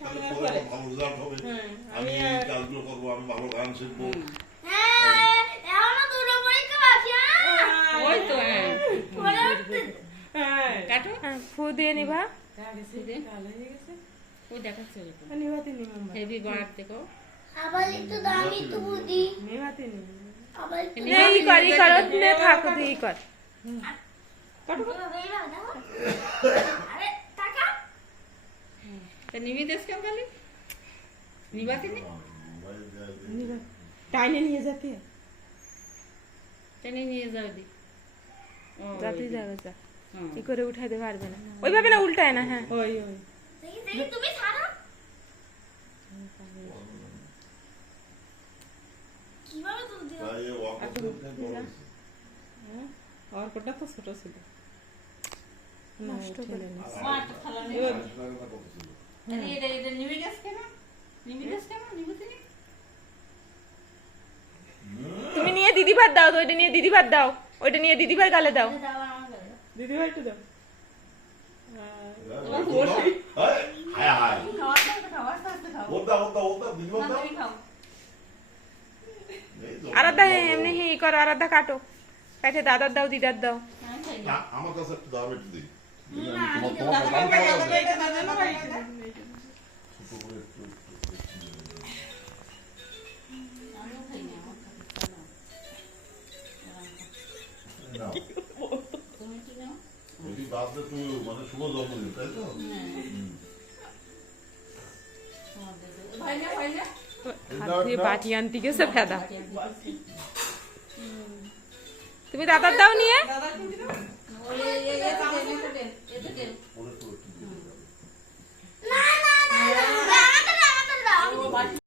তাহলে পরে ভালো রেজাল্ট হবে। আমি এই কাজগুলো করবো, আমি ভালো গান শিখবো। ফু দিয়ে নিভা হেভি বাড়ার থেকে नहीं करी करो ने थाक दी कर নিবি দেশ কেন খালি নিবাতে নি टाइने নিয়ে जाती है টেনে নিয়ে যাও দি जाती जाओ जा কি করে উঠাইতে পারবে না ওইভাবে না উল্টায় না হ্যাঁ ওই ওই তুমি ছাড়ো কিভাবে তুলতে হবে তাই ওয়াক করতে বড় হয়েছে। আর কোটা তো ছোট ছিল নষ্ট করে মাঠ খালা নেই আশীর্বাদটা কত ছিল? আরে এটা নিবি দেশ কেন নিবি দেশ কেন নিবি নি তুমি নিয়ে দিদি ভাত দাও তো ওইটা নিয়ে দিদি ভাত দাও ওইটা নিয়ে দিদি ভাই গালে দাও দাও আমার গালে দিদি ভাই একটু দাও হায় হায় খাওয়া খাও আস্তে আস্তে খাও ওটা দিলো না না। তুমি খাও আরাধ্যা এমনি হি করো আরাধ্যা কাটো কাটে দাদার দাও দিদার দাও আমি খাই না, আমার কাছে একটু দাও, একটু দিই। না, আমি তো তোমার দাদা দাম দাদা খাওয়া যাবে। এটা দাদা না ভাই ছোট করে একটু। আমিও খাই না আমার খাতে চাও নাও। তুমি কি নাও এটি বাদে তুই মানে শুভ জন্মদিন, তাই তো? হুম। ভাই না হাত দিয়ে বাটি আনতে গেছে ফেদা তুমি দাদার দাও নিয়ে দাদা কিন্তু দাও ওই এতে দেন ওরে তো একটু দিয়ে দিতে হবে। না না না আমাকে দাও আমাকে দাও আমি বাটি